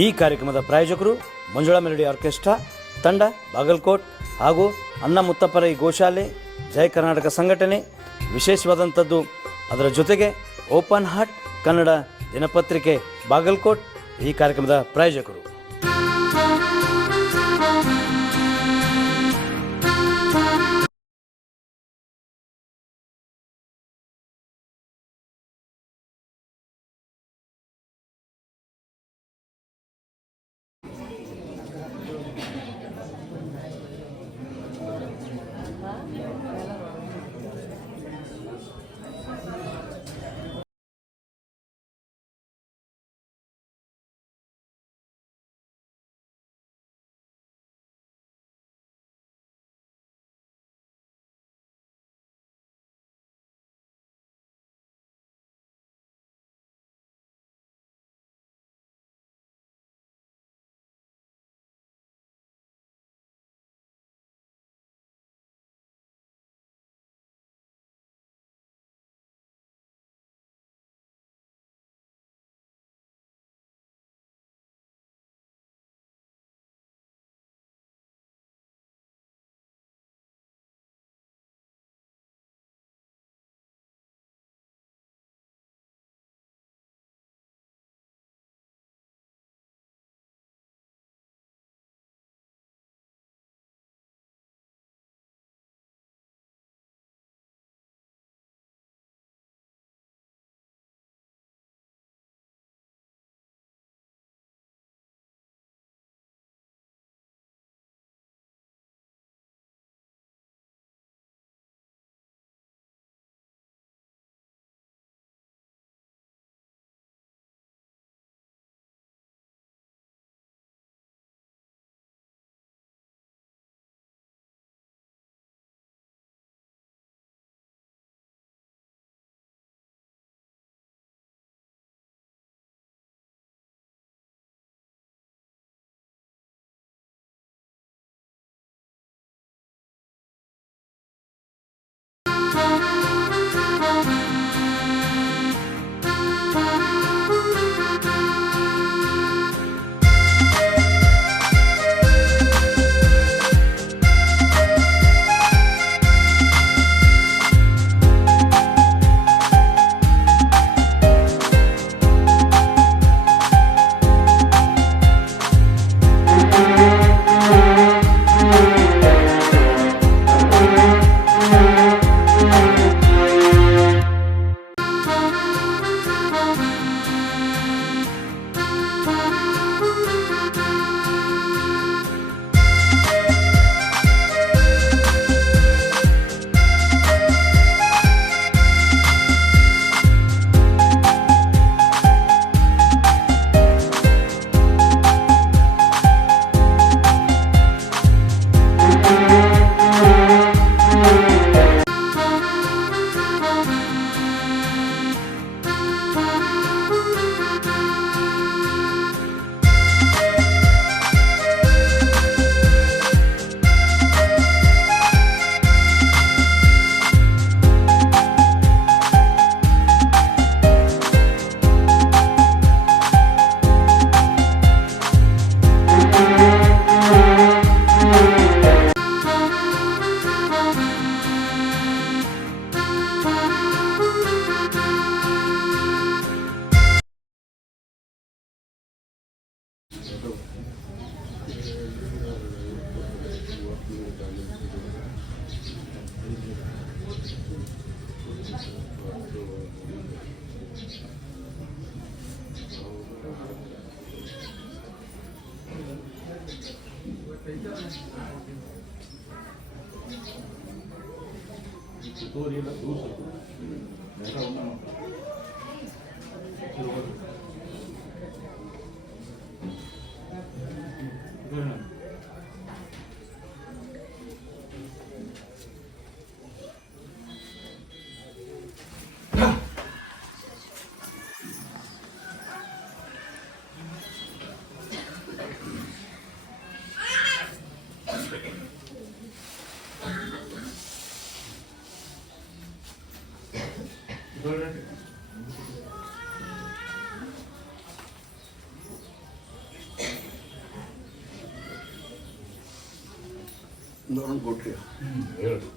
ಈ ಕಾರ್ಯಕ್ರಮದ ಪ್ರಾಯೋಜಕರು ಮಂಜುಳಾ ಮೆಲೋಡಿ ಆರ್ಕೆಸ್ಟ್ರಾ ತಂಡ ಬಾಗಲಕೋಟ್ ಹಾಗೂ ಅಣ್ಣ ಮುತ್ತಪ್ಪರ ಈ ಗೋಶಾಲೆ ಜಯ ಕರ್ನಾಟಕ ಸಂಘಟನೆ. ವಿಶೇಷವಾದಂಥದ್ದು ಅದರ ಜೊತೆಗೆ ಓಪನ್ ಹಾರ್ಟ್ ಕನ್ನಡ ದಿನಪತ್ರಿಕೆ ಬಾಗಲಕೋಟ್ ಈ ಕಾರ್ಯಕ್ರಮದ ಪ್ರಾಯೋಜಕರು. ನೋಡೋಣ ಕೊಟ್ರಿ ಹೇಳಿ.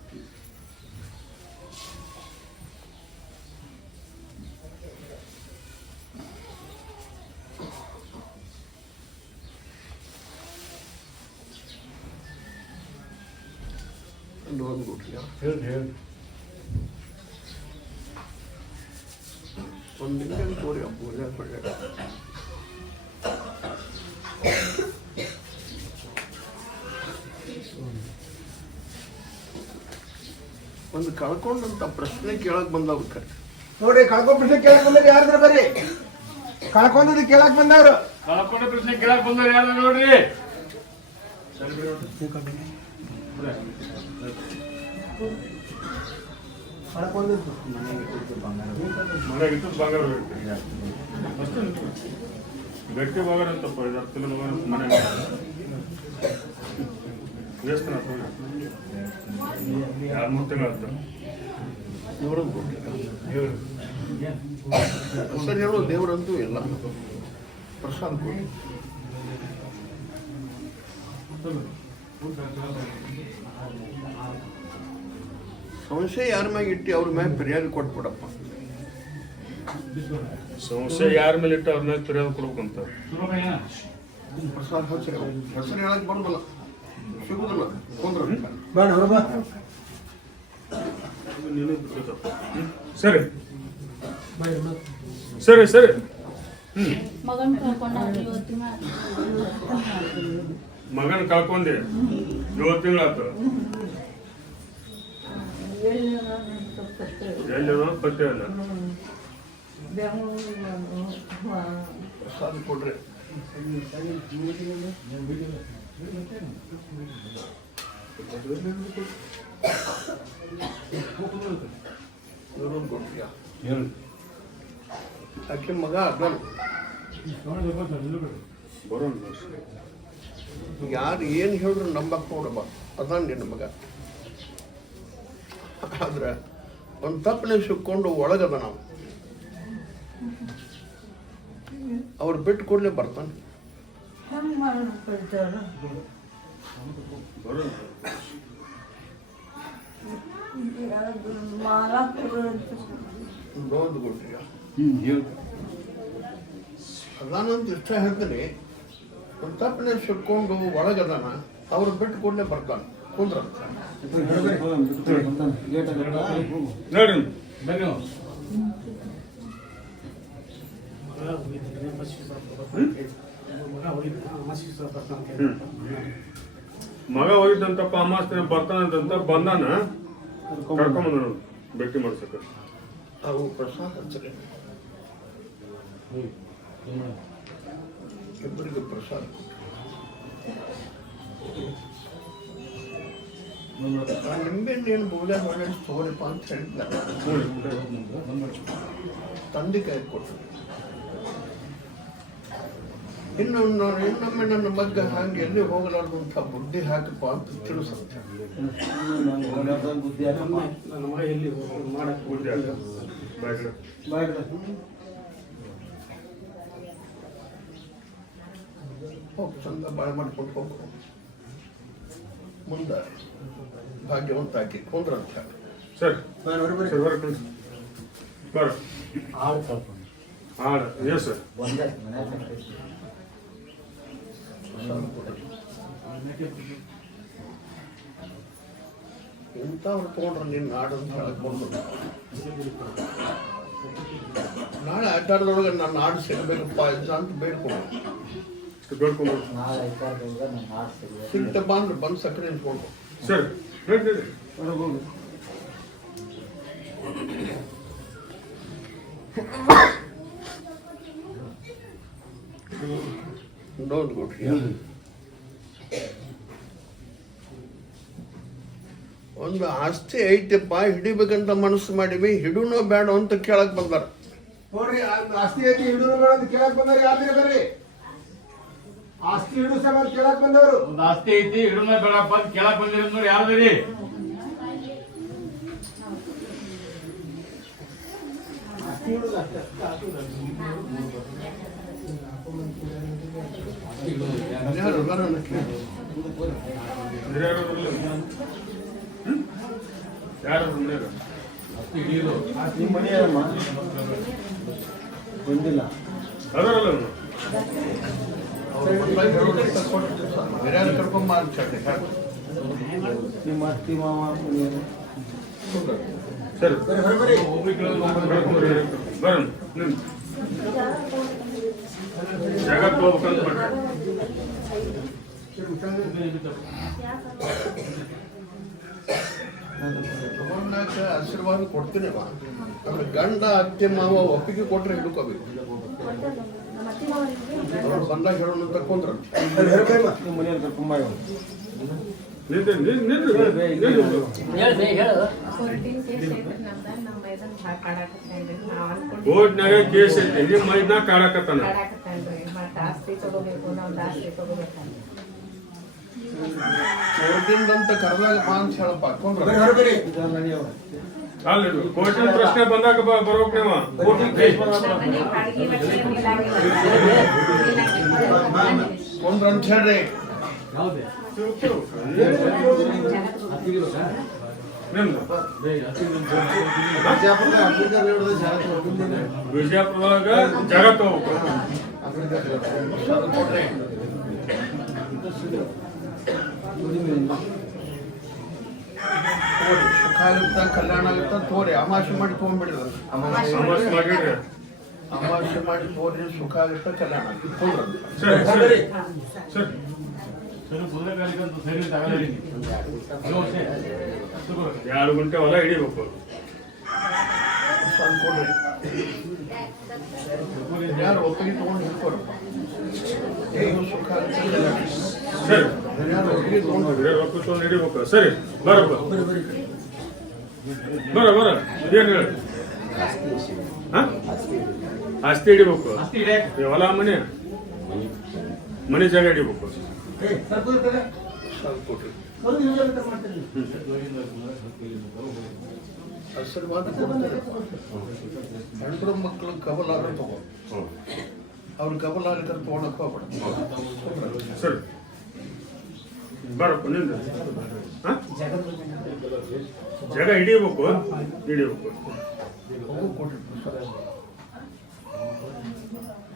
ನೋಡೋಣ ಕೊಟ್ರಿ ಹೇಳಿ. ಒಂದು ದಿನ ತೋರಿ ಒಳ್ಳೆ ಒಳ್ಳೆ ಒಂದು ಕಳ್ಕೊಂಡಂತ ಪ್ರಶ್ನೆ ಕೇಳಕ್ ಬಂದವ್ರು ಕರೆ ನೋಡ್ರಿ ಕಳ್ಕೊಂಡ್ ಪ್ರಶ್ನೆ ಕೇಳಕ್ ಬಂದವ್ರು ಯಾರ್ದ್ರ ಬರ್ರಿ ಕಳ್ಕೊಂಡದ್ ಕೇಳಕ್ ಬಂದವ್ರು ಕಳ್ಕೊಂಡ ಪ್ರಶ್ನೆ ಕೇಳಕ್ ಬಂದವ್ರು ಯಾರು ನೋಡ್ರಿ. ಕಳ್ಕೊಂಡದ್ದು ಮನೆಗಿತ್ತು ಬಂಗಾರ ಅಷ್ಟು ಗಟ್ಟಿ ಬಂಗಾರ ಅಂತಪ್ಪ ಇದು 10 ಕಿಲೋ ಬಂಗಾರ ಮನೆ ಎಷ್ಟು 2-3 ತಿಂಗಳಾಯ್ತು. ನೋಡೋಣ ಕೊಟ್ರಿ ಸರಿ ಹೇಳೋ ದೇವರಂತೂ ಇಲ್ಲ ಪ್ರಸಾದ ಕೊಡಿ ಸಂಶಯ ಯಾರ ಮ್ಯಾಗ ಇಟ್ಟು ಅವ್ರ ಮ್ಯಾಗ ಫಿರ್ಯಾದಿ ಕೊಟ್ಬಿಡಪ್ಪ. ಸಮಸ್ಯೆ ಯಾರ ಮೇಲೆ ಇಟ್ಟು ಅವ್ರ ಮೇಲೆ ಫಿರ್ಯಾದಿ ಕೊಡ್ಬೇಕಂತ. ಪ್ರಸಾದ ಹೆಸರು ಹೇಳಕ್ ಬರೋದಲ್ಲ ಸಿಗುದಿಲ್ಲ ಕೊಂದ್ರ ಬೇಡ ಹೊರಬ ಸರಿ ಸರಿ ಸರಿ ಮಗನ್ ಕಳ್ಕೊಂಡ ಮಗನ ಕಳ್ಕೊಂಡೆ 7 ತಿಂಗಳಾಯ್ತು. ಎಲ್ಲಿ ಪತ್ತೆ ಅಲ್ಲ. ಪ್ರಸಾದ ಕೊಡ್ರಿ ಕೊಡ್ತೀಯಾ ಆಕೆ ಮಗ ಅದನ್ ಬರೋಣ ಯಾರು ಏನು ಹೇಳಿದ್ರು ನಂಬಕ್ ನೋಡಮ್ಮ ಅದಾನ ನಿನ್ನ ಮಗ. ಆದ್ರೆ ಒಂದು ತಪ್ಪನೆ ಸಿಕ್ಕೊಂಡು ಒಳಗದ ನಾವು ಅವ್ರು ಬಿಟ್ಟು ಕೂಡಲೇ ಬರ್ತಾನೆ. ಬರೋಣ ನೋಂದು ಕೊಡ್ತೀಯ ಅದಾನಂತ ಇಷ್ಟ ಹೇಳ್ತೀನಿ. ಒಂದು ತಪ್ಪನೆ ಸಿಕ್ಕೊಂಡು ಒಳಗದಾನ ಅವ್ರು ಬಿಟ್ಟು ಕೂಡಲೇ ಬರ್ತಾನೆ ಕುಂದ್ರ ನೋಡಿ ಮಗ ಹೋಗಿದ್ದಂತಪ್ಪ ಅಮಾಸ್ತಿನ ಬರ್ತಾನಂತ ಬಂದಾನ ಕರ್ಕೊಂಬಂದ ಭೇಟಿ ಮಾಡ್ಸಕ. ಅವು ಪ್ರಸಾದ ಹಚ್ಚರಿ ಇಬ್ಬರಿಗೆ ಪ್ರಸಾದ ನಿಂಬೆಣ್ಣೇನು ಬುಗ್ಲೆ ಮಾಡಿ ತಗೋರಿಪ್ಪ ಅಂತ ಹೇಳಿದ್ಲ. ತಂದೆ ಕೈ ಕೊಟ್ಟರು. ಇನ್ನೊಮ್ಮೆ ನನ್ನ ಮಗ್ಗ ಹಾಗೆ ಎಲ್ಲಿ ಹೋಗಲಾರ್ದಂಥ ಬುದ್ಧಿ ಹಾಕಪ್ಪ ಅಂತ ತಿಳಿಸುತ್ತೆ. ಹೋಗಿ ಚಂದ ಬಾಳೆ ಮಾಡ್ಕೊಂಡು ಹೋಗು ಮುಂದೆ ಭಾಗ್ಯವಂತ ಹಾಕಿ ಕೊಂದ್ರಂತ ಹೇಳಿ. ಸರಿ ಬರ ಆಡ ಎಸ್ ಇಂಥವ್ರು ತೊಗೊಂಡ್ರೆ ನಿನ್ನ ನಾಡು ಅಂತ ಹೇಳಕ್ ಬಂದು ನಾಳೆ ಆಟಾಡದೊಳಗೆ ನನ್ನ ನಾಡು ಸಿಗಬೇಕಪ್ಪ ಇಲ್ಲ ಅಂತ ಬೇಡ್ಕೊಂಡು ಸಿಗ್ತಪ್ಪ ಅಂದ್ರೆ ಬಂದು ಸಕ್ಕರೆ ನಿಂತ್ಕೊಂಡು ಸರಿ ಡೋಂಟ್ ಕೊಟ್ರಿ. ಒಂದು ಆಸ್ತಿ ಐತೆಪ್ಪ ಹಿಡಿಬೇಕಂತ ಮನಸ್ಸು ಮಾಡಿವಿ ಹಿಡುನೋ ಬೇಡ ಅಂತ ಕೇಳಕ್ ಬಂದಾರ. ನೋಡ್ರಿ ಆಸ್ತಿ ಐತಿ ಹಿಡಿದು ಅಂತ ಕೇಳಕ್ ಬಂದವ್ರು ಯಾರ್ದ್ರ ಬರ್ರಿ ಆಸ್ತಿ ಹಿಡಿದು ಸಂಬಂಧ ಕೇಳಕ್ ಬಂದವರು. ಒಂದು ಆಸ್ತಿ ಐತಿ ಹಿಡುಮ ಬೇಡಪ್ಪ ಅಂತ ಕೇಳಕ್ ಬಂದಿರ ನೋಡಿ ಯಾವ್ದ್ರಿ ಆಸ್ತಿ ಹಿಡಿದು ಅಷ್ಟೇ ಯಾರು ಅದಾರ ಅನ್ನಕ್ಕೆ ಹಿರಿಯರು ಯಾರು ಮನೆಯಾಗ ನಿಮ್ಮ ಮನೆಯಮ್ಮ ಬಂದಿಲ್ಲ. ಅದರಲ್ಲ ಹಿರಿಯರು ಕರ್ಕೊಂಬ ಅಂತ ಹೇಳಿ ನಿಮ್ಮ ಅತ್ತಿ ಮಾವ ಸರಿ ಬರೋಣ ಜಾಗ ತಗೋಬೇಕಂತ ಮಾಡ್ರಿ. ತಗೊಂಡಾಗ ಆಶೀರ್ವಾದ ಕೊಡ್ತೀನಿವ ಅಂದ್ರೆ ಗಂಡ ಅತ್ತೆ ಮಾವ ಒಪ್ಪಿಗೆ ಕೊಟ್ರೆ ಹಿಡ್ಕೋಬೇಕು. ಅವ್ರು ಬಂದಾಗ ಹೇಳೋಣ ಅಂತ ಕೊಂದ್ರ ನಿಮ್ಮ ಮನೆಯಲ್ಲಿ ಕರ್ಕೊಂಬ ಕೋರ್ಟ್ನಾಗ ಕೇಸ್ ಐತಿ ನಿಮ್ಮ ಮೈದ್ನಾಗ ಕಾಡಕತ್ತಾನ. ಕೋರ್ಟಿಂದಂತ ಕರೆದಾಗ ಬಾ ಅಂತ ಹೇಳಪ್ಪ ಕೊಂದ್ರ ಅಲ್ಲಿ ಕೋರ್ಟಿನ ಪ್ರಶ್ನೆ ಬಂದಾಗ ಬರ್ಬೇಕು ನೀವು. ಕೊಂದ್ರ ಅಂತ ಹೇಳ್ರಿ. ನಿಮ್ದು ಬಿಜಾಪುರದೊಳಗ ಜಾಗ ತಗೋಬೇಕು. ಕೊಡ್ರಿ ಸುಖ ಆಗುತ್ತ ಕಲ್ಯಾಣ ಆಗುತ್ತ ತೋರಿ ಅಮಾವಾಸ್ಯೆ ಮಾಡಿ ತಗೊಂಡ್ಬಿಡ್ರಿ. ಸಮಸ್ಯೆ ಮಾಡಿಡ್ರಿ. ಅಮಾವಾಸ್ಯೆ ಮಾಡಿ ತೋರಿ ಸುಖ ಆಗುತ್ತ ಕಲ್ಯಾಣ ಆಗುತ್ತೆ ಕೊಂದ್ರ. ಸರಿ ಸರಿ ಸರಿ 2 ಗಂಟೆ ಹೊಲ ಹಿಡಿಬೇಕು. ಕೊಡ್ರಿ ಯಾರು ಒಪ್ಪಿಗೆ ತಗೊಂಡು ಹಿಡ್ಕೊರು ಸುಖ ಆಗುತ್ತೆ ಕಲ್ಯಾಣ. ಸರಿ ಯಾರು ಒಪ್ಪಿಗೆ ತಗೊಂಡು ರೊಕ್ಕ ತೊಗೊಂಡು ಹಿಡಿಬೇಕು. ಸರಿ ಬರಪ್ಪ ಬರ ಇದೇನು ಹೇಳಿ. ಆಸ್ತಿ ಹಿಡಿಬೇಕು. ಹೊಲ ಮನೆ ಜಾಗ ಹಿಡಿಬೇಕು. ಕೊಡ್ರಿ ಆಶೀರ್ವಾದ ಕೊಡ್ತಾರೆ. ಹೆಣ್ರು ಮಕ್ಕಳು ಕಬಲಾರ ತಗೋ ಅವ್ರ ಕಬಲಾರಿಕ ತಗೊಳಕ್ ಹೋಗ್ಬೇಡ. ಸರಿ ಬರಪ್ಪ ನಿಂದ ಜಾಗ ಹಿಡಿಬೇಕು. ಹೋಗು ಕೊಡ್ರಿ.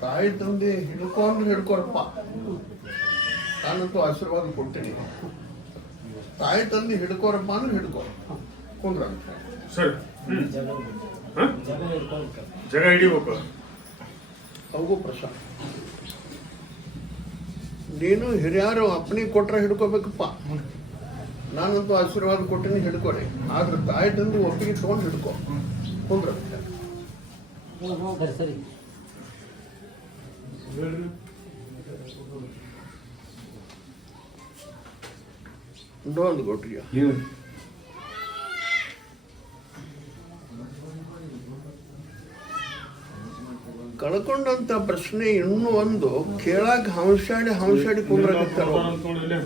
ತಾಯಿ ತಂದೆ ಹಿಡ್ಕೊಂಡು ಹಿಡ್ಕೊರಪ್ಪ. ನಾನಂತೂ ಆಶೀರ್ವಾದ ಕೊಡ್ತೀನಿ. ತಾಯಿ ತಂದೆ ಹಿಡ್ಕೊರಪ್ಪ ಅಂದ್ರೆ ಹಿಡ್ಕೊ ಕುಂದ್ರ. ಸರಿ ಜಾಗ ಹಿಡಿಬೇಕು. ಅವಗೂ ಪ್ರಸಾದ. ನೀನು ಹಿರಿಯರು ಅಪ್ಪನಿಗೆ ಕೊಟ್ರೆ ಹಿಡ್ಕೋಬೇಕಪ್ಪ. ನಾನಂತೂ ಆಶೀರ್ವಾದ ಕೊಟ್ಟಿನಿ ಹಿಡ್ಕೊಡಿ. ಆದ್ರೆ ತಾಯಿ ತಂದೆ ಒಪ್ಪಿಗೆ ತಗೊಂಡು ಹಿಡ್ಕೊ ಕುಂದ್ರ. ಸರಿ ಇನ್ನೊಂದು ಕೊಟ್ರಿಯ ಕಳ್ಕೊಂಡಂತ ಪ್ರಶ್ನೆ ಇನ್ನೂ ಒಂದು ಕೇಳಾಕ ಹಂಸಾಡಿ ಕುಂದ್ರಾಗತ್ತಾರ.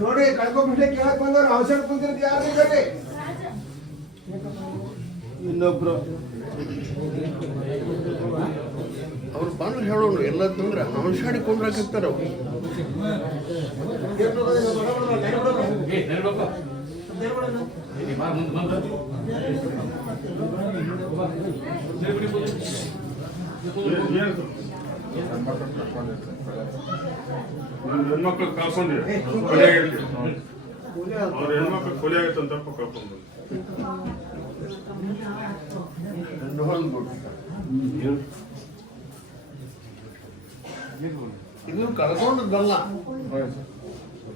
ನೋಡಿ ಕಳ್ಕೊಂಡ್ಬಿಟ್ಟೆ ಕೇಳಕ್ ಬಂದವ್ರು ಔಷಧ ಕುಂತಿರೋದು ಯಾರು ಇದ್ದಾರೆ? ಇನ್ನೊಬ್ರು ಅವ್ರು ಬಂದು ಹೇಳೋಣ ಎಲ್ಲ ತಂದ್ರೆ ಹಂಸಾಡಿ ಕುಂದ್ರಾಗತ್ತಾರ. ಅವ್ರು ಹೆಣ್ಮಕ್ಳು ಕಳ್ಕೊಂಡ್ರಿ ಕೊಲೆ ಆಗೈತಿ. ಅವ್ರ ಹೆಣ್ಮಕ್ಳು ಕೊಲೆ ಆಗೈತೆ ಅಂತ ಕಳ್ಕೊಂಡು ಇದು ಕಳ್ಕೊಂಡದ್ದಲ್ಲ,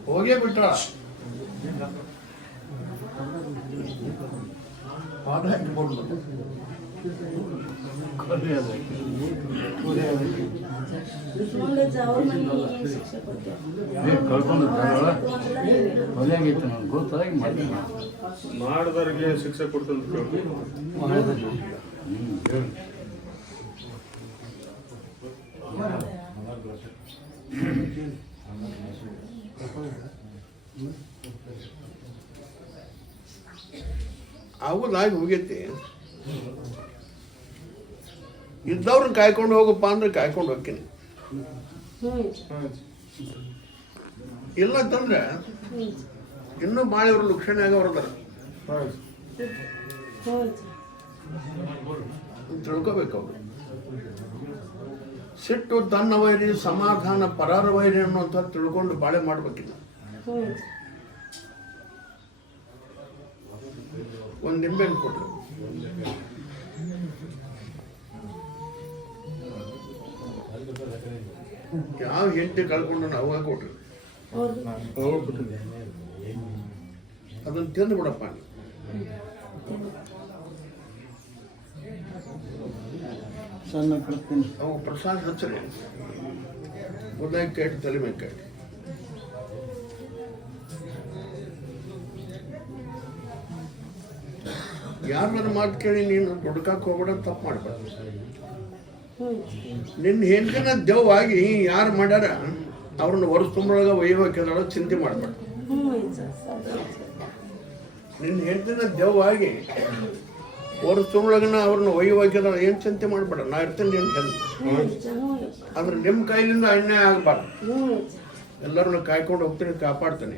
ಹೋಗೇ ಬಿಟ್ಟ. ಪಾದ ಹಾಕಿಕೊಂಡು ಮಾಡಿದವ್ರಿಗೆ ಶಿಕ್ಷೆ ಕೊಡ್ತಂತ ಆಗುದಾಗಿ ಹೋಗೈತಿ. ಇದ್ದವ್ರನ್ನ ಕಾಯ್ಕೊಂಡು ಹೋಗಪ್ಪ ಅಂದ್ರೆ ಕಾಯ್ಕೊಂಡು ಹೋಗ್ತೀನಿ. ಇಲ್ಲ ಅಂತಂದ್ರೆ ಇನ್ನೂ ಭಾಳ ಇವರು ಲಕ್ಷಣ ಆಗವ್ರದಾರ ತಿಳ್ಕೊಬೇಕು ಅವರು. ಸಿಟ್ಟು ತನ್ನ ವೈರಿ, ಸಮಾಧಾನ ಪರಾರ ವೈರಿ ಅನ್ನುವಂಥ ತಿಳ್ಕೊಂಡು ಬಾಳೆ ಮಾಡ್ಬೇಕಿಲ್ಲ. ಒಂದು ನಿಂಬೆಹಣ್ಣು ಕೊಡ್ರಿ. ಯಾವ ಹೆಂಡತಿ ಕಳ್ಕೊಂಡು ಅವಾಗ ಕೊಡ್ರಿ, ಅದನ್ನು ತಿಂದು ಬಿಡಪ್ಪ. ಅವು ಪ್ರಸಾದ ಹಚ್ಚರಿ, ಉದಾಯಿ ಕಾಯಿ ತಲೆ ಮೇಲೆ ಕಾಯಿ. ಯಾರ ಮಾತು ಕೇಳಿ ನೀನು ದುಡ್ಕಾಕ್ ಹೋಗ್ಬೇಡ, ತಪ್ಪು ಮಾಡ್ಬಾರ್ದು. ನಿನ್ನ ಹೆಂಡತಿನ ದೆವ್ವಾಗಿ ಯಾರು ಮಾಡ್ಯಾರ ಅವ್ರನ್ನ ವರ್ಷ ತುಂಬರೊಳಗೆ ಒಯ್ಯಬೇಕಂದ್ರೆ ಚಿಂತೆ ಮಾಡ್ಬೇಡ. ನಿನ್ನ ಹೆಂಡತಿನ ದೆವ್ವಾಗಿ ವರ್ಷ ತುಂಬರೊಳಗನ ಅವ್ರನ್ನ ಒಯ್ಯಬೇಕಂದ್ರೆ ಏನು ಚಿಂತೆ ಮಾಡ್ಬೇಡ. ನಾ ಇರ್ತೇನೆ ನಿನ್ನ ಹೆಂಡತಿ. ಆದ್ರೆ ನಿಮ್ಮ ಕೈಲಿಂದ ಅನ್ಯಾಯ ಆಗಬಾರ್ದು. ಎಲ್ಲರನ್ನ ಕಾಯ್ಕೊಂಡು ಹೋಗ್ತೀನಿ, ಕಾಪಾಡ್ತಾನೆ.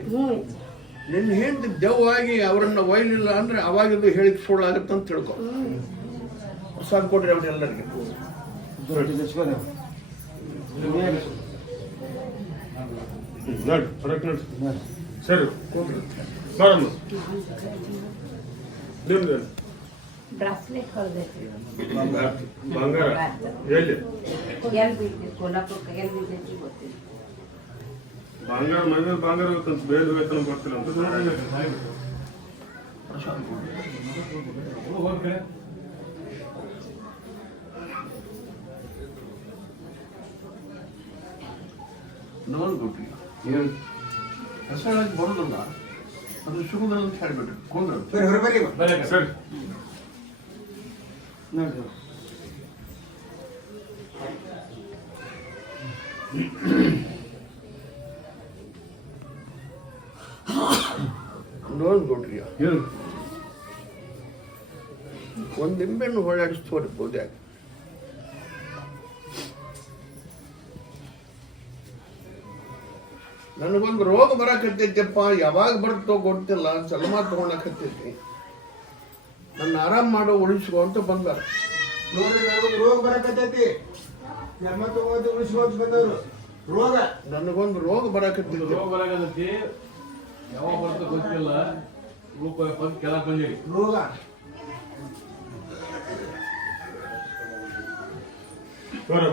ನಿನ್ನ ಹೆಂಡತಿ ದೆವ್ವಾಗಿ ಅವರನ್ನ ಒಯ್ಲಿಲ್ಲ ಅಂದ್ರೆ ಅವಾಗಿದ್ದು ಹೇಳಿಕ್ ಸುಳ್ಳಾಗತ್ತೆ ಅಂತ ತಿಳ್ಕೊ. ಪ್ರಸಾದ ಕೊಡ್ರಿ ಅವ್ರು ಎಲ್ಲರಿಗೆ. ಸರಿ ಬಾರಮ್ಮ. ನಿಮ್ದು ಬ್ರಾಸ್ಲೆಟ್ ಹೊರದೈತಿ. ಬಂಗಾರ ಎಲ್ಲಿ? ಕೊಲ್ಲಾಪುರಕ್ಕೆ ಎಲ್ಲಿ ಬಿದ್ದೈತಿ ಗೊತ್ತಿಲ್ಲ. ಬಂಗಾರ ಮನೆ ಬಂಗಾರ ಹೋಗ್ತಂತ ಬೇರೆ ಹೋಗ್ತಾನೆ ಗೊತ್ತಿಲ್ಲ ಅಂತ ನೋಡ್ಬಿಟ್ರಿ. ಹೆಸರಾಗಿ ಬರೋದಿಲ್ಲ, ಅದು ಸಿಗುದಿಲ್ಲ ಅಂತ ಹೇಳ್ಬಿಟ್ರಿ. ಕೊಂಡ್ರು ಸರಿ. ನೋಡ್ಬಿಟ್ರಿ. ಒಂದು ನಿಂಬೆಣ್ಣು ಹೊಳಾಡಿಸ್ತೋರಿ ಪೂಜೆಯಾಗ. ನನಗೊಂದು ರೋಗ ಬರಾಕತ್ತೈತಪ್ಪ, ಯಾವಾಗ ಬರುತ್ತೋ ಗೊತ್ತಿಲ್ಲ, ಚಲಮ ತಗೊಳಕತ್ತೈತಿ, ನನ್ನ ಆರಾಮ್ ಮಾಡೋ ಉಳಿಸ್ಕೊ ಅಂತ ಬಂದಾರ. ನೋಡ್ರಿ, ನನಗೊಂದು ರೋಗ ಬರಕತ್ತೈತಿ, ನಮ್ಮ ತಗೊಂಡು ಉಳಿಸ್ಕೊಂತ ಬಂದವರು. ರೋಗ ನನಗೊಂದು ರೋಗ ಬರಾಕತ್ತೈತಿ. ಯಾವಾಗ ಬರ್ತದೆ ಗೊತ್ತಿಲ್ಲ, ಕೆಳಗೆ ಬಂದಿರಿ. ರೋಗ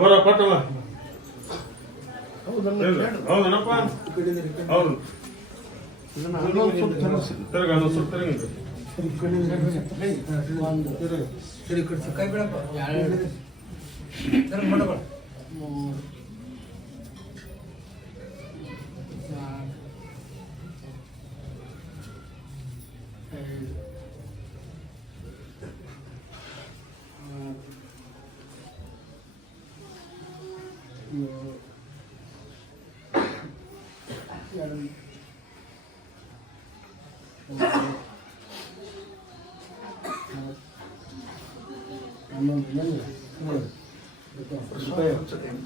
ಬರ ಪಟ್ಟವ. ಹೌದಲ್ಲ? ಹೌದನಪ್ಪ, ಹೌದು. ಇದನ್ನ ಅನ್ನೊಂದು ಸ್ವಲ್ಪ ತರಿಸಿ. ತಿರ್ಗ ಅನ್ನೋ ಸ್ವಲ್ಪ ತಿರ್ಗಿ ಕೈ ಬಿಡಪ್ಪ.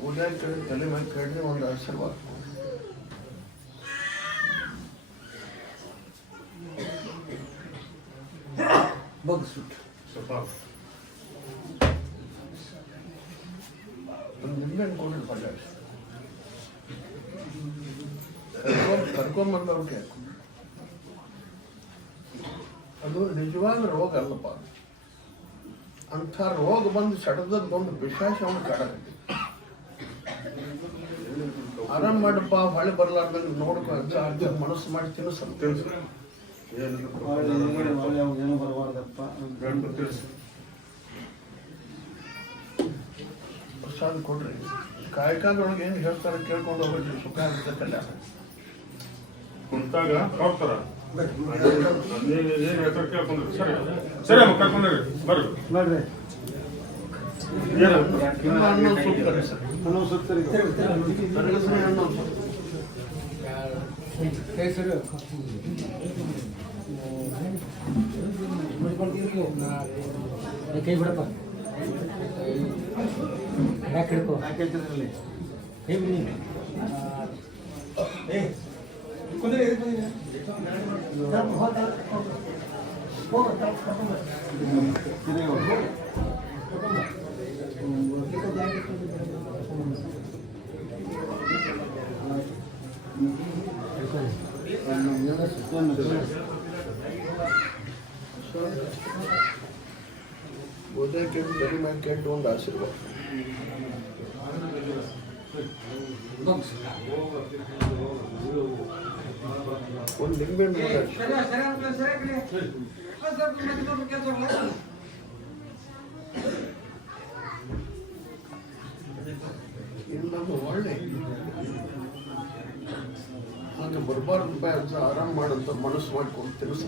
ಪೂಜೆ ಕೇಳಿ ತಲೆ ಮೇಲೆ ಕೇಳಿ ಒಂದು ಆಶೀರ್ವಾದ. ಒಂದು ನಿಂಬೆಹಣ್ಣು ಕೊಂಡ್ರು ಪಲ್ಯ ಕರ್ಕೊಂಬಂದವ್ರಿಗೆ. ಅದು ನಿಜವಾದ ರೋಗ ಅಲ್ಲಪ್ಪ. ಅಂಥ ರೋಗ ಬಂದು ಸಡದದ್ದು ಒಂದು ವಿಶೇಷ ಅವನು ಕಾಡಕತ್ತಿ. ಆರಾಮ್ ಮಾಡಪ್ಪ, ಹೊಳೆ ಬರ್ಲಾರ್ದಂಗೆ ನೋಡ್ಕೊ ಅಂತ ಅರ್ಧ ಮನಸ್ಸು ಮಾಡಿ ತಿನ್ನಿಸಂತ. ಪ್ರಸಾದ ಕೊಡ್ರಿ. ಕಾಯಕದೊಳಗೆ ಏನು ಹೇಳ್ತಾರೆ ಕೇಳ್ಕೊಂಡು ಹೋಗ್ರಿ, ಸುಖ ಆಗುತ್ತೆ, ಕಲ್ಯಾಣ. ಕುಂತಾಗ ಹೋಗ್ತಾರ. ಏನು ಹೇಳ್ತಾರೆ ಕೇಳ್ಕೊಂಡ್ರಿ. ಸರಿ ಸರಿ ಅಮ್ಮ, ಕರ್ಕೊಂಡ್ರಿ ಬರ್ರಿ. ಏನು ಇನ್ನು ಅನ್ನೊಂದು ಸೂಪ್ ತರಿಸಿ. ತರಗಸರಿ ಅನ್ನೊಂದು ಸೂಪ್. ಕೈ ಬಿಡಪ್ಪ, ಯಾಕೆ ಹಿಡ್ಕೋ, ಕೈ ಬಿಡಿ. ಕುಂದ್ರಿ, ಎದಕ್ಕೆ ಬಂದಿದ್ದೀರಾ? ಬೋಧನೆ ಕೆಟ್ಟು ತಲೆ ಮ್ಯಾಗ ಕೆಟ್ಟು ಒಂದು ಆಶೀರ್ವಾದ. ಒಂದು ನಿಂಬೆಹಣ್ಣು ಇನ್ನೊಂದು ಒಳ್ಳೆ ಹಾಗೆ ಬರಬಾರ್ದು ಅಂತ ಆರಾಮ್ ಮಾಡಂತ ಮನಸ್ಸು ಮಾಡ್ಕೊಂಡು ತಿಳಿಸ.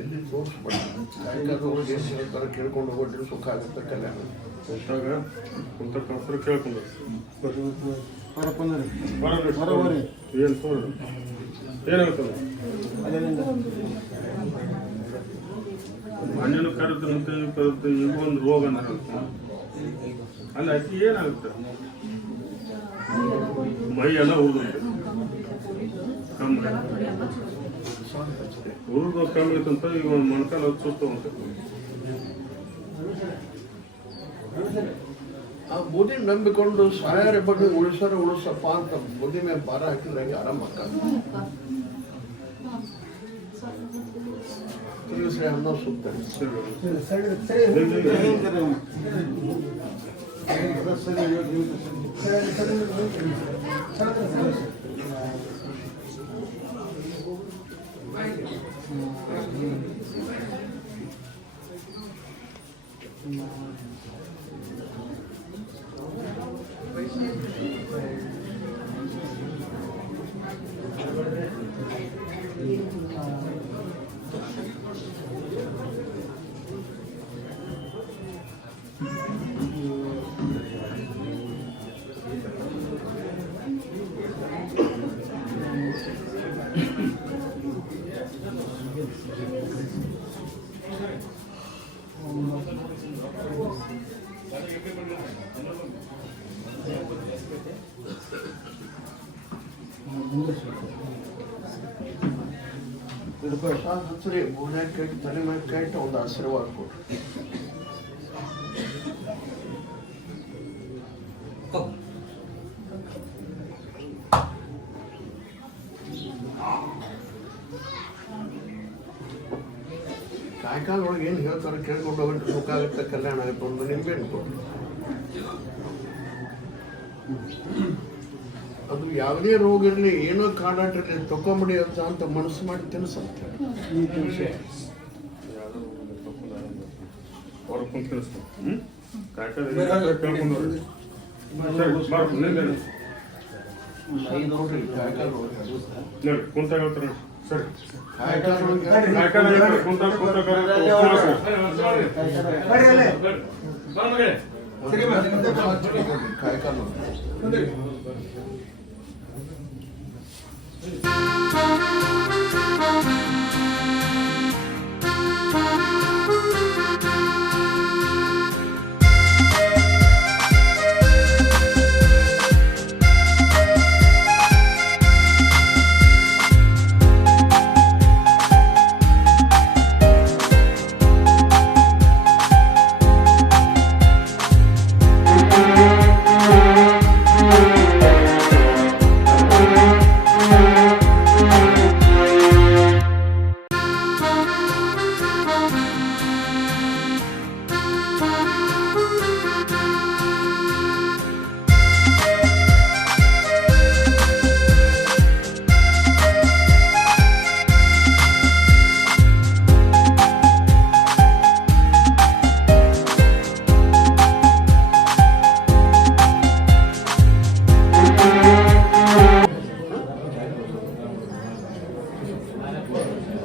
ಎಲ್ಲಿ ತೋರಿಸ್ಬೇಡ, ಯಾಕಾದ್ರೂ ಹೋಗಿ ಎಷ್ಟು ಹೇಳ್ತಾರೆ ಕೇಳ್ಕೊಂಡು ಹೋಗ್ಬಿಟ್ರೆ ಸುಖ ಆಗುತ್ತೆ ಕಲ್ಯಾಣ. ಕುಂತಾಗ ಕುಂತ ಕಳ್ಸರು ಕೇಳ್ಕೊಂಡು ಏನು ತೋರಿ ಏನಾಗುತ್ತಲ್ಲ ಮಣ್ಣನ್ನು ಕರೆದು ಅಂತ ಕರೆದು ಈಗ ಒಂದು ರೋಗ ಅಲ್ಲ ಅಕ್ಕಿ ಏನಾಗುತ್ತೆ ಮೈ ಎಲ್ಲ ಉರಿದು ಕಮ್ಮಿ ಉರಿದು ಕಮ್ಮಿ ಐತಂತ ಈಗ ಒಂದು ಮೊಣಕಾಲ ಸುತ್ತ ಉಂಟು. ಆ ಬುದ್ಧಿ ನಂಬಿಕೊಂಡು ಸಾಯಾರ ಬಗ್ಗೆ ಉಳಿಸಪ್ಪ ಅಂತ ಬುದ್ಧಿ ಮೇಲೆ ಭಾರ ಹಾಕಿದ್ರೆ ಆರಾಮ ತಿಳಿಸ್ರಿ ಅನ್ನೋ ಸೂಕ್ತ. ಹಚ್ಚರಿ ಬೋಧನೆ ಕೇಳಿ ತಲೆ ಮೇಲೆ ಕೇಳ್ತ ಒಂದು ಆಶೀರ್ವಾದ ಕೊಡ್ರಿ. ಕಾಯ್ಕಾಲೊಳಗೆ ಏನು ಹೇಳ್ತಾರೆ ಕೇಳ್ಕೊಂಡು ಹೋಗ್ಬಿಟ್ಟು ಸುಖ ಆಗುತ್ತೆ ಕಲ್ಯಾಣ ಆಗುತ್ತೆ. ಒಂದು ನಿಂಬೆಹಣ್ಣು ಕೊಡ್ರಿ. ಅದು ಯಾವುದೇ ರೋಗ ಇರಲಿ ಏನೋ ಕಾಡಾಟ ಇರಲಿ ತಗೊಂಬಿಡಿ ಅಂತ ಮನಸ್ಸು ಮಾಡಿ ತಿನ್ಸಂತೆ. ಅವ್ರ ಕುಂತ ತಿಳಿಸ್ತಾರೆ ಕೇಳ್ಕೊಂಡು ನೋಡ್ರಿ ಕಾಯ್ಕಾಲ ನೋಡಿ ಕುಂತ ಹೇಳ್ತಾರೆ ಸರಿ ಕಾಯ್ಕಾಲ ಕುಂತ ಕಾಯ್ಕಾಲ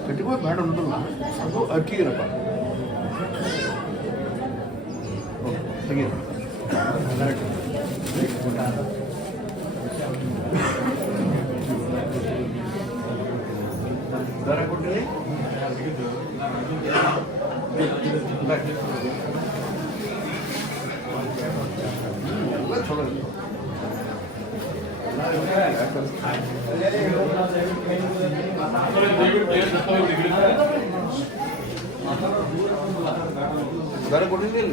ಕಟ್ಟಿಗೆ ಬೇಡ ಅನ್ನೋದಲ್ಲ, ಅದು ಅಕ್ಕಿ ಇರಪ್ಪ ತೆಗಿ ದರ ಕೊಟ್ಟಿರಿ ದರ ಕೊಟ್ಟಿದ್ದಿಲ್ಲ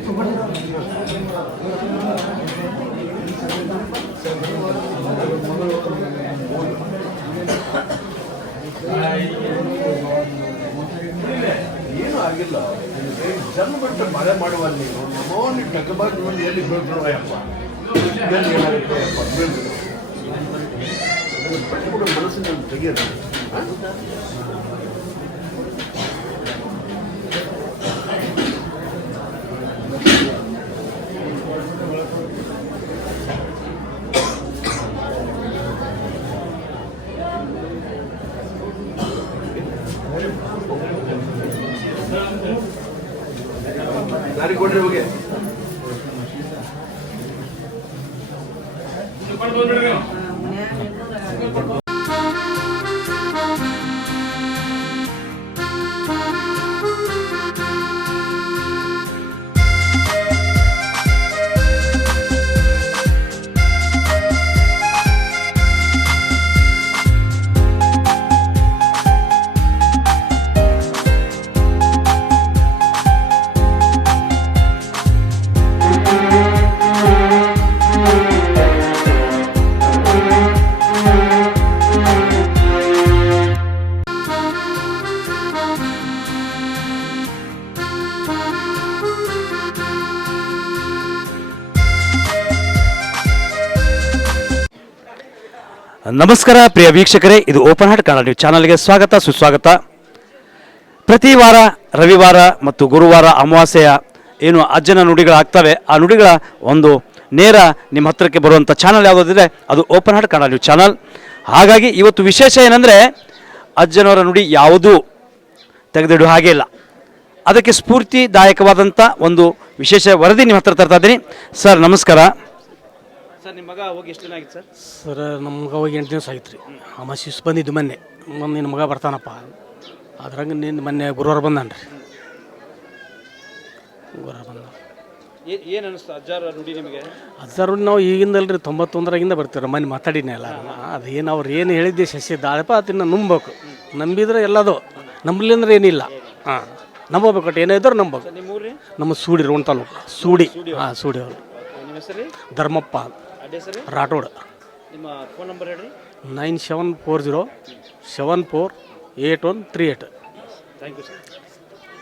ಏನೂ ಆಗಿಲ್ಲ ಜನ ಬಿಟ್ಟು ಮಳೆ ಮಾಡುವ ನೀನು ನಮ್ಮವನ್ನ ಟಗಬಾಗ್ ನೋಡಿ ಎಲ್ಲಿ ಬೀಳ್ಬಿಡುವಯ್ಯಪ್ಪ ಎಲ್ಲಿ ಏನಾಗುತ್ತೆ ಅಪ್ಪ ಬೀಳ್ಬಿಡು ಅದನ್ನು ಪಟ್ಟಿಬಿಡು ಮನಸ್ಸಿನಲ್ಲಿ ತೆಗೆಯೋದು ದಾರಿ ಕೊಡ್ರಿ ಹೋಗಿ ನಮಸ್ಕಾರ ಪ್ರಿಯ ವೀಕ್ಷಕರೇ, ಇದು ಓಪನ್ ಹಾರ್ಟ್ ಕನ್ನಡ ನ್ಯೂಸ್ ಚಾನಲ್ಗೆ ಸ್ವಾಗತ ಸುಸ್ವಾಗತ. ಪ್ರತಿ ವಾರ ರವಿವಾರ ಮತ್ತು ಗುರುವಾರ ಅಮಾವಾಸ್ಯೆಯ ಏನು ಅಜ್ಜನ ನುಡಿಗಳಾಗ್ತವೆ, ಆ ನುಡಿಗಳ ಒಂದು ನೇರ ನಿಮ್ಮ ಹತ್ತಿರಕ್ಕೆ ಬರುವಂಥ ಚಾನಲ್ ಯಾವುದಿದೆ ಅದು open heart Kannada news channel. ಹಾಗಾಗಿ ಇವತ್ತು ವಿಶೇಷ ಏನಂದರೆ ಅಜ್ಜನವರ ನುಡಿ ಯಾವುದೂ ತೆಗೆದಿಡುವ ಹಾಗೆ ಇಲ್ಲ. ಅದಕ್ಕೆ ಸ್ಫೂರ್ತಿದಾಯಕವಾದಂಥ ಒಂದು ವಿಶೇಷ ವರದಿ ನಿಮ್ಮ ಹತ್ರ ತರ್ತಾ ಇದ್ದೀನಿ. ಸರ್ ನಮಸ್ಕಾರ. ಸರ್ ನಿಮ್ಮ ಮಗ ಹೋಗಿ ಎಷ್ಟು ದಿನ ಆಗಿತ್ತು ಸರ್? ಸರ್ ನಮ್ಮ ಮಗ ಹೋಗಿ 8 ದಿವಸ ಆಗಿತ್ತು ರೀ. ಶಿಸ್ ಬಂದಿದ್ದು ಮೊನ್ನೆ ನಿನ್ನ ಮಗ ಬರ್ತಾನಪ್ಪ ಅದ್ರಂಗೆ ನಿನ್ನ ಮೊನ್ನೆ ಗುರುವಾರ ಬಂದಾನ ರೀ. ಗುರುವಾರ ಬಂದ ಏನು ಅನಿಸ್ತು ಅಜ್ಜಾರ ನುಡಿ ನಿಮಗೆ? ಅಜ್ಜಾರ ನಾವು ಈಗಿಂದಲ್ರಿ 91ರಾಗಿಂದ ಬರ್ತೀವಿ. ಮೊನ್ನೆ ಮಾತಾಡಿನಿ ಎಲ್ಲ. ಅದೇನು ಅವ್ರು ಏನು ಹೇಳಿದ್ದೆ ಸಸ್ಯ ದಾಳಪ್ಪ ಅದನ್ನು ನಂಬಬೇಕು. ನಂಬಿದ್ರೆ ಎಲ್ಲದು, ನಂಬಲಿ ಅಂದ್ರೆ ಏನಿಲ್ಲ. ಹಾಂ ನಂಬಬೇಕು, ಒಟ್ಟು ಏನೇ ಇದ್ರು ನಂಬಬೇಕು. ನಿಮ್ಮ ಊರಿ? ನಮ್ಮ ಸೂಡಿ ರೋಣ ತಾಲೂಕು ಸೂಡಿ. ಹಾಂ ಸೂಡಿ ಅವರು. ನಿಮ್ಮ ಹೆಸರು? ಧರ್ಮಪ್ಪ ರಾಠೋಡ್. ನಿಮ್ಮ ಫೋನ್ ನಂಬರ್ ಹೇಳಿ. 9740748138. Thank you sir.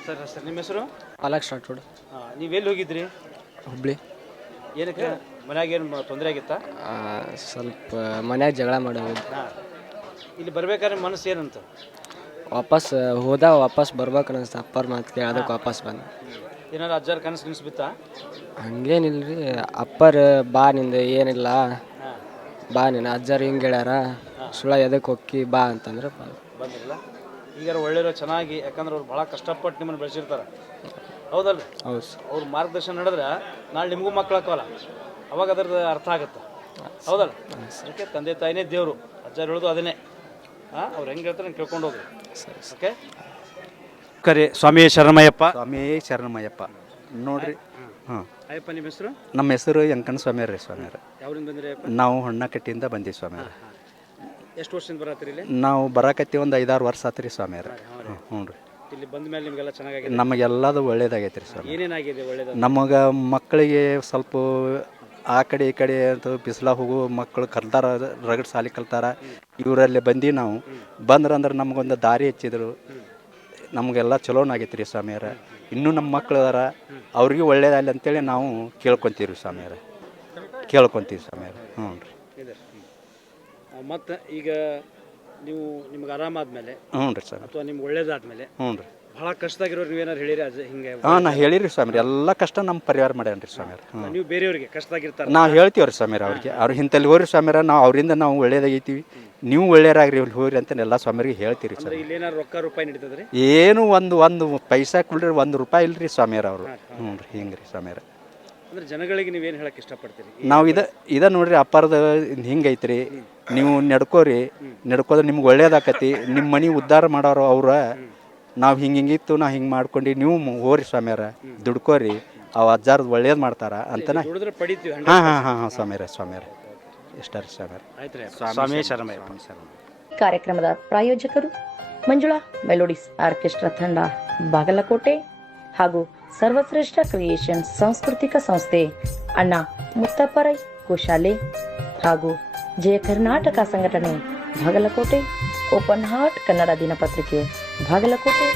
Sir sir ನಿಮ್ಮ ಹೆಸರು? ಅಲೆಕ್ಸ್ ರಾಠೋಡ್. ಹಾಂ ನೀವೆಲ್ಲಿ ಹೋಗಿದ್ರಿ? ಹುಬ್ಳಿ. ಏನಕ್ಕೆ? ಮನ್ಯಾಗ ಏನು ತೊಂದರೆ ಆಗಿತ್ತಾ? ಸ್ವಲ್ಪ ಮನ್ಯಾಗ ಜಗಳ ಮಾಡೋದು. ಹಾಂ. ಇಲ್ಲಿ ಬರ್ಬೇಕಾದ್ರೆ ಮನಸ್ಸು ಏನಂತ? ವಾಪಸ್ ಬರ್ಬೇಕು ಅನಿಸ್ತು. ಅಪ್ಪರ ಮಾತು ಕೇಳಿ ಅದಕ್ಕೆ ವಾಪಸ್ ಬಂದೆ. ಏನಾದ್ರು ಅಜ್ಜಾರ ಕನಸು ಬಿತ್ತಾ? ಹಂಗೇನಿಲ್ಲ ರೀ. ಅಪ್ಪರ ಬಾ ನಿಂದು ಏನಿಲ್ಲ, ಬಾ ನೀನು ಅಜ್ಜಾರು ಹಿಂಗೆ ಹೇಳ್ಯಾರ, ಸುಳ್ಳ ಎದಕ್ಕೆ ಹೊಕ್ಕಿ ಬಾ ಅಂತಂದ್ರೆ ಬಂದಿಲ್ಲ. ಈಗ ಒಳ್ಳೆಯವರು ಚೆನ್ನಾಗಿ, ಯಾಕಂದ್ರೆ ಅವ್ರು ಭಾಳ ಕಷ್ಟಪಟ್ಟು ನಿಮ್ಮನ್ನು ಬೆಳೆಸಿರ್ತಾರೆ, ಹೌದಲ್ಲ? ಹೌದು. ಅವ್ರ ಮಾರ್ಗದರ್ಶನ ನಡೆದ್ರೆ ನಾಳೆ ನಿಮಗೂ ಮಕ್ಳು ಹಾಕೋಲ್ಲ, ಅವಾಗ ಅದ್ರದ್ದು ಅರ್ಥ ಆಗುತ್ತೆ, ಹೌದಲ್ಲ? ಅದಕ್ಕೆ ತಂದೆ ತಾಯಿನೇ ದೇವರು, ಅಜ್ಜಾರು ಹೇಳೋದು ಅದನ್ನೇ. ಹಾಂ, ಅವ್ರು ಹೆಂಗೆ ಹೇಳ್ತಾರೆ ಹಂಗೆ ಕೇಳ್ಕೊಂಡು ಹೋಗ್ರಿ. ಓಕೆ. ಕರೆ ಸ್ವಾಮಿ ಶರಣಮಯ್ಯಪ್ಪ. ಸ್ವಾಮಿ ಶರಣಮಯ್ಯಪ್ಪ ನೋಡ್ರಿ. ಹಾಂ ಅಯ್ಯಪ್ಪ, ನಿಮ್ಮ ಹೆಸರು? ನಮ್ಮ ಹೆಸರು ಯಂಕನ ಸ್ವಾಮಿಯವ್ರ ರೀ. ಸ್ವಾಮಿಯವ್ರ ಯಾವ್ರಿಂದ ಬಂದಿರಿ ಅಯ್ಯಪ್ಪ? ನಾವು ಹೊಣ್ಣಕಟ್ಟಿಯಿಂದ ಬಂದೀವಿ ಸ್ವಾಮಿಯವ್ರ. ಎಷ್ಟು ವರ್ಷದಿಂದ ಬರತ್ತೀರಿ ಇಲ್ಲಿ? ನಾವು ಬರಾಕತ್ತಿ ಒಂದು 5-6 ವರ್ಷ ಆತ್ರಿ ಸ್ವಾಮಿಯವ್ರ. ಹ್ಞೂ ರೀ. ಇಲ್ಲಿ ಬಂದ ಮೇಲೆ ನಿಮಗೆಲ್ಲ ಚೆನ್ನಾಗಿದೆ? ನಮಗೆಲ್ಲದು ಒಳ್ಳೇದಾಗೈತೆ ರೀ ಸ್ವಾಮಿ. ಏನೇನಾಗಿದೆ ಒಳ್ಳೇದು? ನಮಗೆ ಮಕ್ಕಳಿಗೆ ಸ್ವಲ್ಪ ಆ ಕಡೆ ಈ ಕಡೆ ಅಂತ ಬಿಸಿಲ ಹೋಗು ಮಕ್ಕಳು ಕಲ್ತಾರ, ರಗಡ್ ಸಾಲಿ ಕಲ್ತಾರ. ಇವರಲ್ಲಿ ಬಂದು ನಾವು ಬಂದ್ರಂದ್ರೆ ನಮಗೊಂದು ದಾರಿ ಹೆಚ್ಚಿದ್ರು, ನಮಗೆಲ್ಲ ಚಲೋನಾಗೈತೆ ರೀ ಸ್ವಾಮಿಯರ. ಇನ್ನೂ ನಮ್ಮ ಮಕ್ಕಳು ಅದಾರ, ಅವ್ರಿಗೆ ಒಳ್ಳೇದಾಗಲಿ ಅಂತೇಳಿ ನಾವು ಕೇಳ್ಕೊತೀವಿ ರೀ ಸ್ವಾಮಿಯರ, ಕೇಳ್ಕೊತೀವಿ ಸ್ವಾಮಿಯರ. ಹ್ಞೂ ರೀ. ಮತ್ತು ಈಗ ನೀವು ನಿಮ್ಗೆ ಆರಾಮಾದ್ಮೇಲೆ, ಹ್ಞೂ ರೀ ಸ್ವಾಮಿ, ಅಥವಾ ನಿಮ್ಗೆ ಒಳ್ಳೇದಾದ್ಮೇಲೆ, ಹ್ಞೂ ರೀ, ಭಾಳ ಕಷ್ಟದಾಗಿರೋರು ನೀವೇನಾರು ಹೇಳಿರಿ ಅಜ್ಜ ಹಿಂಗೆ? ಹಾಂ, ನಾ ಹೇಳಿರಿ ಸ್ವಾಮಿ, ಎಲ್ಲ ಕಷ್ಟ ನಮ್ಮ ಪರಿವಾರ ಮಾಡ್ಯಾನ ರೀ ಸ್ವಾಮಿಯರ. ನೀವು ಬೇರೆಯವ್ರಿಗೆ ಕಷ್ಟದಾಗಿರ್ತಾರೆ, ನಾವು ಹೇಳ್ತೀವಿ ರೀ ಸ್ವಾಮಿಯರ ಅವ್ರಿಗೆ. ಅವ್ರು ಇಂಥಲ್ಲಿ ಹೋಗ್ರಿ ಸ್ವಾಮಿಯರ, ನಾವು ಅವರಿಂದ ನಾವು ಒಳ್ಳೇದಾಗೈತೀವಿ, ನೀವು ಒಳ್ಳೆಯರಾಗ್ರಿ ಇಲ್ಲಿ ಹೋಗ್ರಿ ಅಂತ ಎಲ್ಲ ಸ್ವಾಮಿಯರಿಗೆ ಹೇಳ್ತೀರಿ ಸ್ವಾಮಿ. ಇಲ್ಲಿ ಏನಾರು ರೊಕ್ಕ ರೂಪಾಯಿ ನಡೀತದ್ರಿ? ಏನು ಒಂದು ಪೈಸಾ ಕುಳ್ರಿ, 1 ರೂಪಾಯಿ ಇಲ್ರಿ ಸ್ವಾಮಿಯರ ಅವರು. ಹ್ಞೂ ರೀ, ಹಿಂಗೆ ರೀ ಸ್ವಾಮಿಯರ. ಅಂದ್ರೆ ಜನಗಳಿಗೆ ನೀವೇನು ಹೇಳಕ್ಕೆ ಇಷ್ಟಪಡ್ತೀರಿ? ನಾವು ಇದ ನೋಡ್ರಿ, ಅಪ್ಪಾರದ ಹಿಂಗೈತ್ರಿ, ನೀವು ನಡ್ಕೋರಿ, ನಡ್ಕೋದ್ರೆ ನಿಮ್ಗೆ ಒಳ್ಳೇದಾಕತಿ, ನಿಮ್ಮ ಮನೆ ಉದ್ಧಾರ ಮಾಡೋರು ಅವ್ರ. ನಾವು ಹಿಂಗಿತ್ತು, ನಾವು ಹಿಂಗೆ ಮಾಡ್ಕೊಂಡು ನೀವು ಹೋರಿ ಸ್ವಾಮಿಯರ, ದುಡ್ಕೋರಿ, ಅವು ಅಜ್ಜಾರದು ಒಳ್ಳೇದು ಮಾಡ್ತಾರ ಅಂತ. ಹಾಂ ಹಾಂ ಹಾಂ ಹಾಂ ಸ್ವಾಮಿಯರ, ಸ್ವಾಮಿಯರ. ಇಷ್ಟರ ಸರ್. ಆಯ್ತು ರೀ ಸ್ವಾಮಿ ಶರಣಮಯ್ಯಪ್ಪ. ಕಾರ್ಯಕ್ರಮದ ಪ್ರಾಯೋಜಕರು ಮಂಜುಳಾ ಮೆಲೋಡಿಸ್ ಆರ್ಕೆಸ್ಟ್ರಾ ತಂಡ ಬಾಗಲಕೋಟೆ ಹಾಗೂ ಸರ್ವಶ್ರೇಷ್ಠ ಕ್ರಿಯೇಷನ್ ಸಾಂಸ್ಕೃತಿಕ ಸಂಸ್ಥೆ ಅಣ್ಣ ಮುತ್ತಪ್ಪರೈ ಗೋಶಾಲೆ ಹಾಗೂ ಜಯ ಕರ್ನಾಟಕ ಸಂಘಟನೆ ಬಾಗಲಕೋಟೆ, ಓಪನ್ ಹಾರ್ಟ್ ಕನ್ನಡ ದಿನಪತ್ರಿಕೆ ಬಾಗಲಕೋಟೆ